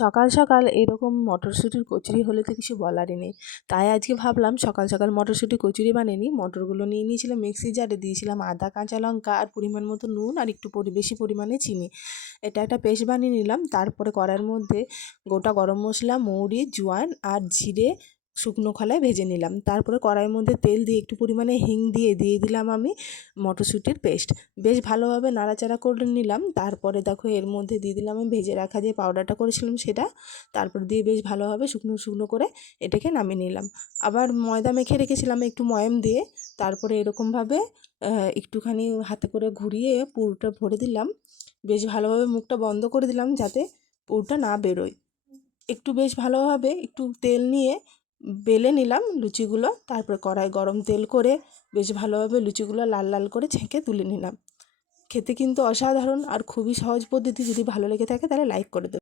সকাল সকাল এরকম মটরশুঁটির কচুরি হলে তো কিছু বলারই নেই। তাই আজকে ভাবলাম সকাল সকাল মটরশুঁটি কচুরি বানিয়ে নিই। মটরগুলো নিয়ে নিয়েছিলাম মিক্সি জারে, দিয়েছিলাম আদা, কাঁচা লঙ্কা আর পরিমাণ মতো নুন আর একটু বেশি পরিমাণে চিনি। এটা একটা পেস্ট বানিয়ে নিলাম। তারপরে করার মধ্যে গোটা গরম মশলা, মৌরি, জোয়ান আর জিরে শুকনো খোলায় ভেজে নিলাম। তারপরে কড়াইয়ের মধ্যে তেল দিয়ে একটু পরিমাণে হিং দিয়ে দিয়ে দিলাম আমি মটরশুঁটির পেস্ট। বেশ ভালোভাবে নাড়াচাড়া করে নিলাম। তারপরে দেখো এর মধ্যে দিয়ে দিলাম আমি ভেজে রাখা যে পাউডারটা করেছিলাম সেটা। তারপর দিয়ে বেশ ভালোভাবে শুকনো শুকনো করে এটাকে নামিয়ে নিলাম। আবার ময়দা মেখে রেখেছিলাম একটু ময়াম দিয়ে। তারপরে এরকমভাবে একটুখানি হাতে করে ঘুরিয়ে পুরোটা ভরে দিলাম। বেশ ভালোভাবে মুখটা বন্ধ করে দিলাম যাতে পুরটা না বেরোয়। একটু বেশ ভালোভাবে একটু তেল নিয়ে বেলে নিলাম লুচিগুলো, তারপরে কড়াই গরম তেল করে বেশ ভালোভাবে লুচিগুলো লাল লাল করে ছেঁকে তুলে নিলাম। খেতে কিন্তু অসাধারণ আর খুবই সহজ পদ্ধতি, যদি ভালো লেগে থাকে তাহলে লাইক করে দেবে।